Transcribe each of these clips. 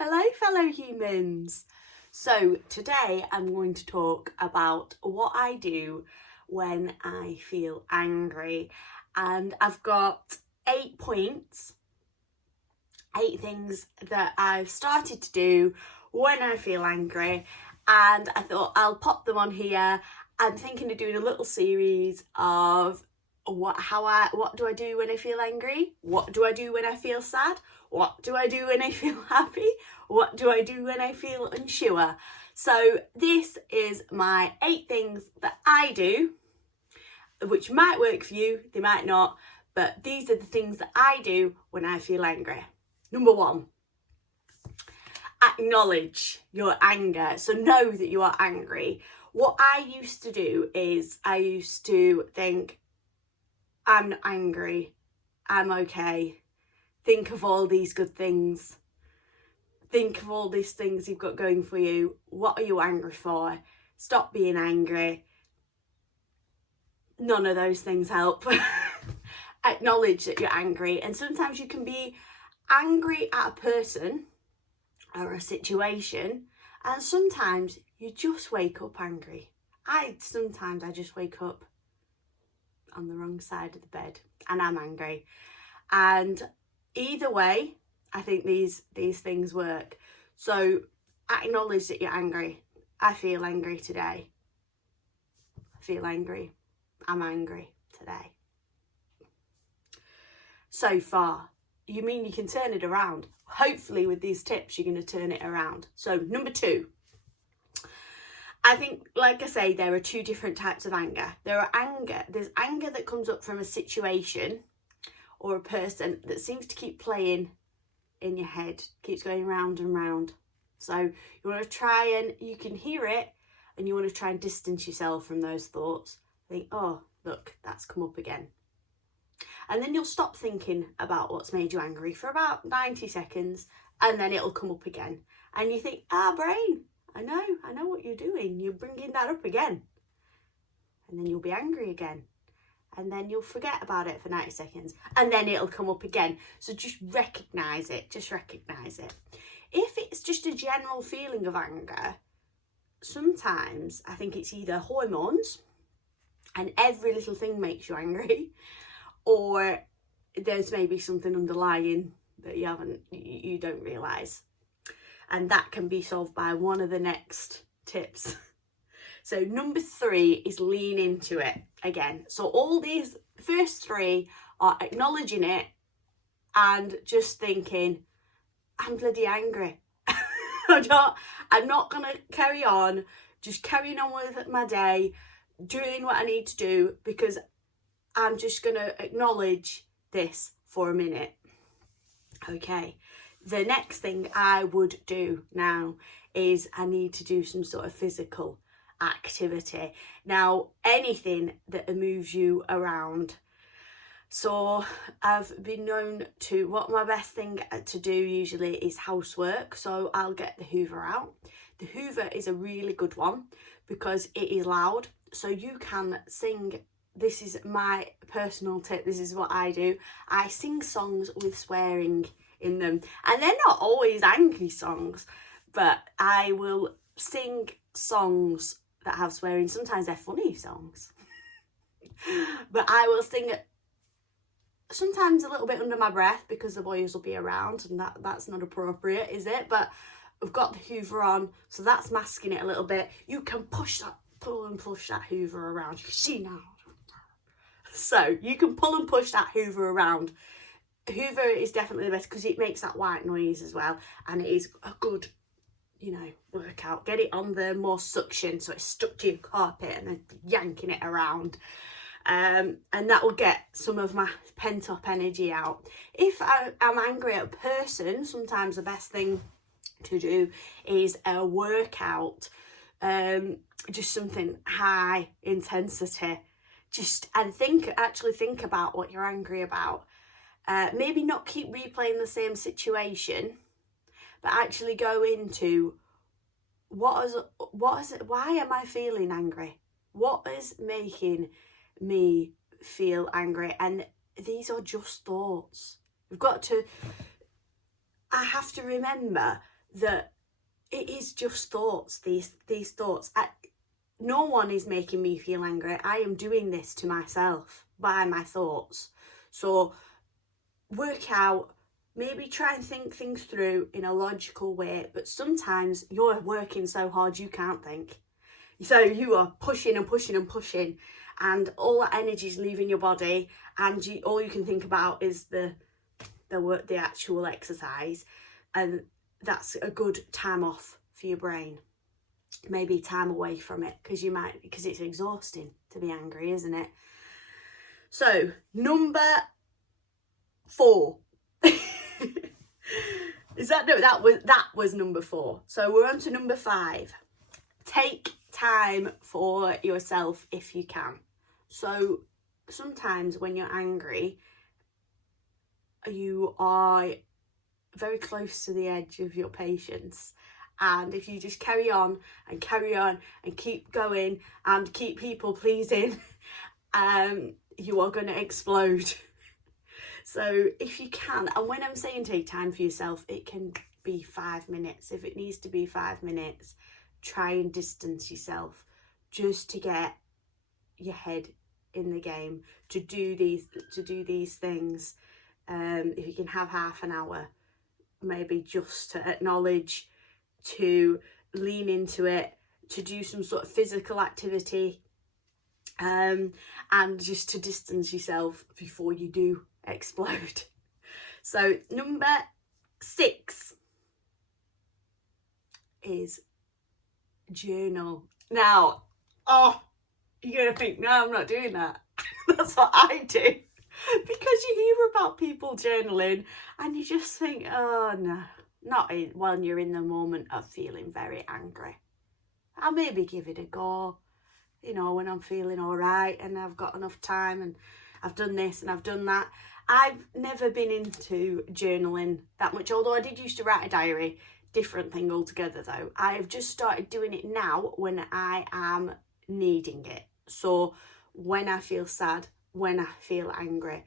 Hello fellow humans! So today I'm going to talk about what I do when I feel angry, and I've got 8 points, 8 things that I've started to do when I feel angry, and I thought I'll pop them on here. I'm thinking of doing a little series of what do I do when I feel angry? What do I do when I feel sad? What do I do when I feel happy? What do I do when I feel unsure? So this is my 8 things that I do, which might work for you, they might not, but these are the things that I do when I feel angry. Number 1, acknowledge your anger. So know that you are angry. What I used to do is I used to think, I'm not angry, I'm okay. Think of all these good things. Think of all these things you've got going for you. What are you angry for? Stop being angry. None of those things help. Acknowledge that you're angry, and sometimes you can be angry at a person or a situation, and sometimes you just wake up angry. Sometimes I just wake up on the wrong side of the bed and I'm angry, and either way I think these things work. So acknowledge that you're angry. I feel angry today. I feel angry. I'm angry today. So far, you mean you can turn it around? Hopefully with these tips you're going to turn it around. So number 2, I think, like I say, there are 2 different types of anger. There's anger that comes up from a situation or a person that seems to keep playing in your head, keeps going round and round. So you want to try, and you can hear it, and you want to try and distance yourself from those thoughts. Think, oh look, that's come up again. And then you'll stop thinking about what's made you angry for about 90 seconds, and then it'll come up again. And you think, brain, I know what you're doing. You're bringing that up again. And then you'll be angry again. And then you'll forget about it for 90 seconds. And then it'll come up again. So just recognise it. Just recognise it. If it's just a general feeling of anger, sometimes I think it's either hormones and every little thing makes you angry, or there's maybe something underlying that you don't realise. And that can be solved by one of the next tips. So number 3 is lean into it again. So all these first 3 are acknowledging it and just thinking, I'm bloody angry. I'm not going to carry on, just carrying on with my day, doing what I need to do, because I'm just going to acknowledge this for a minute. Okay, the next thing I would do now is I need to do some sort of physical activity. Now, anything that moves you around. So I've been known to, what my best thing to do usually is housework. So I'll get the Hoover out. The Hoover is a really good one because it is loud. So you can sing. This is my personal tip. This is what I do. I sing songs with swearing in them. And they're not always angry songs, but I will sing songs that have swearing. Sometimes they're funny songs. But I will sing it sometimes a little bit under my breath because the boys will be around, and that's not appropriate, is it? But I've got the Hoover on, so that's masking it a little bit. You can pull and push that Hoover around. You see now. So you can pull and push that Hoover around. Hoover is definitely the best because it makes that white noise as well, and it is a good, workout. Get it on the more suction so it's stuck to your carpet and then yanking it around. And that will get some of my pent up energy out. If I'm angry at a person, sometimes the best thing to do is a workout, just something high intensity. Actually think about what you're angry about. Maybe not keep replaying the same situation, but actually go into what is it? Why am I feeling angry? What is making me feel angry? And these are just thoughts. I have to remember that it is just thoughts, these thoughts. No one is making me feel angry. I am doing this to myself by my thoughts. So work out, maybe try and think things through in a logical way, but sometimes you're working so hard you can't think. So you are pushing and pushing and pushing, and all that energy is leaving your body, and all you can think about is the work, the actual exercise, and that's a good time off for your brain. Maybe time away from it, because it's exhausting to be angry, isn't it? So number 4. That was number 4. So we're on to number 5. Take time for yourself if you can. So sometimes when you're angry, you are very close to the edge of your patience, and if you just carry on and keep going and keep people pleasing, you are going to explode. So if you can, and when I'm saying take time for yourself, it can be 5 minutes. If it needs to be 5 minutes, try and distance yourself just to get your head in the game, to do these things. If you can have half an hour, maybe just to acknowledge, to lean into it, to do some sort of physical activity, and just to distance yourself before you do explode. So number 6 is journal. Now, you're gonna think, no, I'm not doing that. That's what I do. Because you hear about people journaling and you just think, oh no, not when you're in the moment of feeling very angry. I'll maybe give it a go, when I'm feeling all right and I've got enough time and I've done this and I've done that. I've never been into journaling that much, although I did used to write a diary. Different thing altogether though. I've just started doing it now when I am needing it. So when I feel sad, when I feel angry.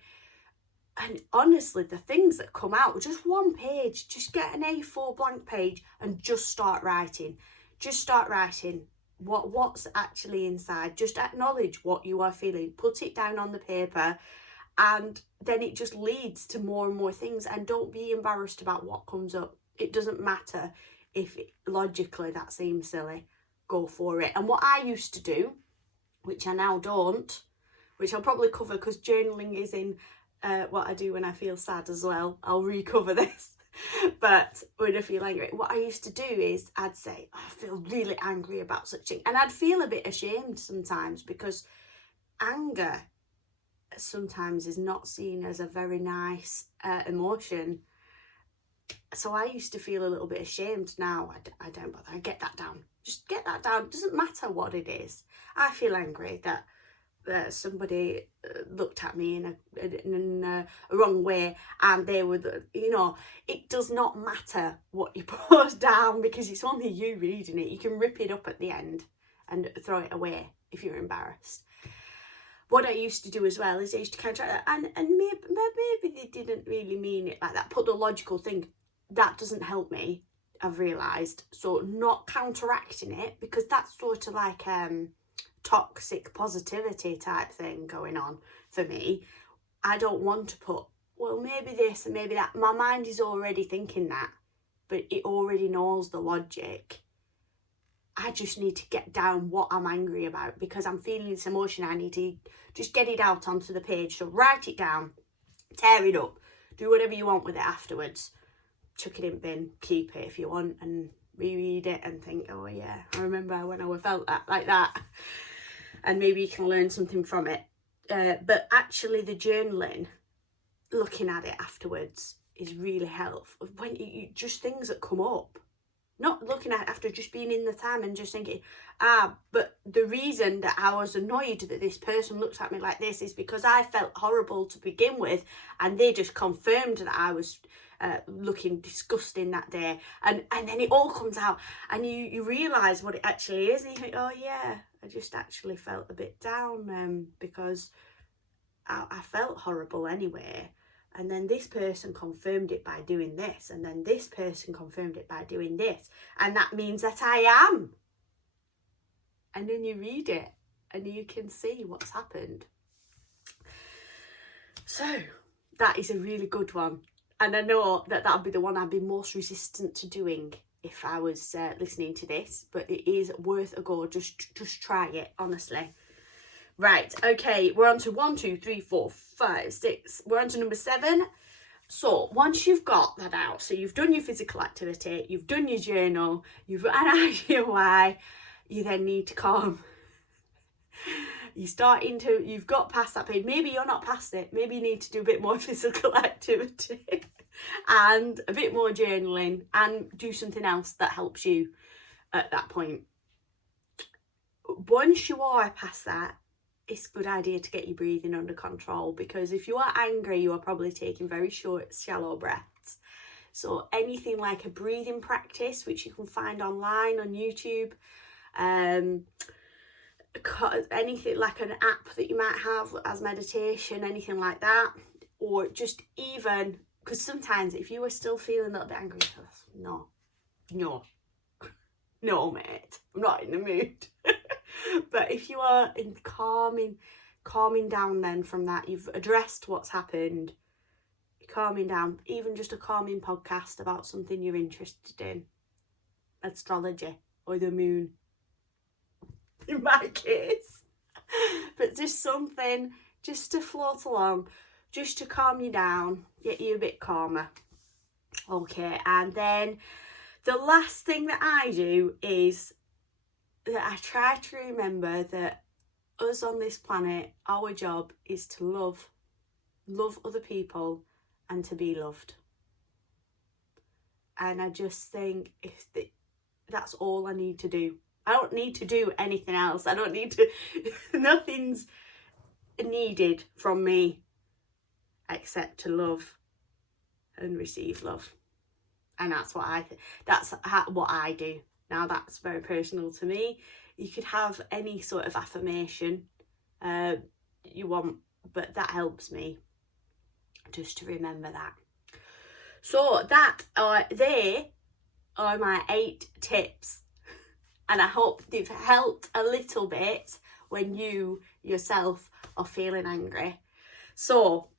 And honestly, the things that come out, just one page, just get an A4 blank page and just start writing. What's actually inside. Just acknowledge what you are feeling, put it down on the paper, and then it just leads to more and more things. And don't be embarrassed about what comes up. It doesn't matter if logically that seems silly. Go for it. And what I used to do, which I now don't, which I'll probably cover because journaling is in what I do when I feel sad as well. I'll recover this. But when I feel angry, what I used to do is I'd say, I feel really angry about such thing. And I'd feel a bit ashamed sometimes, because anger sometimes is not seen as a very nice emotion. So I used to feel a little bit ashamed. Now I don't bother. I get that down. Just get that down. It doesn't matter what it is. I feel angry that somebody looked at me in a wrong way, and they would, it does not matter what you put down, because it's only you reading it. You can rip it up at the end and throw it away if you're embarrassed. What I used to do as well is I used to counteract that, and maybe they didn't really mean it like that. Put the logical thing, that doesn't help me, I've realised. So not counteracting it, because that's sort of like toxic positivity type thing going on for me. I don't want to put, well, maybe this and maybe that. My mind is already thinking that, but it already knows the logic. I just need to get down what I'm angry about, because I'm feeling this emotion. I need to just get it out onto the page. So write it down, tear it up, do whatever you want with it afterwards. Chuck it in bin, keep it if you want, and reread it and think, oh yeah, I remember when I felt that like that. And maybe you can learn something from it. But actually the journaling, looking at it afterwards, is really helpful. When you just things that come up, not looking at it after, just being in the time and just thinking, but the reason that I was annoyed that this person looked at me like this is because I felt horrible to begin with, and they just confirmed that I was looking disgusting that day. And then it all comes out, and you realise what it actually is, and you think, oh yeah, I just actually felt a bit down because I felt horrible anyway. and then this person confirmed it by doing this, and then this person confirmed it by doing this, and that means that I am. And then you read it and you can see what's happened. So that is a really good one, and I know that that'll be the one I'd be most resistant to doing if I was listening to this, but it is worth a go. Just try it, honestly. Right, okay, we're on to 1, 2, 3, 4, 5, 6. We're on to number 7. So once you've got that out, so you've done your physical activity, you've done your journal, you've got an idea why, you then need to calm. You've got past that pain. Maybe you're not past it. Maybe you need to do a bit more physical activity and a bit more journaling and do something else that helps you at that point. Once you are past that, it's a good idea to get your breathing under control, because if you are angry, you are probably taking very short, shallow breaths. So anything like a breathing practice, which you can find online on YouTube, anything like an app that you might have as meditation, anything like that, or just even, because sometimes if you are still feeling a little bit angry, no, mate, I'm not in the mood. But if you are in calming down, then from that, you've addressed what's happened, calming down, even just a calming podcast about something you're interested in, astrology or the moon in my case, but just something just to float along, just to calm you down, get you a bit calmer. Okay, and then the last thing that I do is that I try to remember that us on this planet, our job is to love other people and to be loved. And I just think that's all I need to do. I don't need to do anything else. I don't need to, nothing's needed from me except to love and receive love. And that's what what I do. Now that's very personal to me. You could have any sort of affirmation you want, but that helps me just to remember that. So they are my 8 tips, and I hope they've helped a little bit when you yourself are feeling angry. So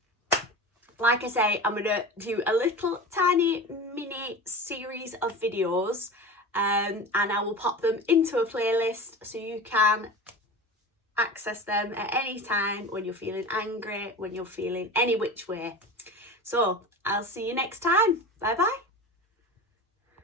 like I say, I'm going to do a little tiny mini series of videos, and I will pop them into a playlist so you can access them at any time when you're feeling angry, when you're feeling any which way. So I'll see you next time. Bye bye.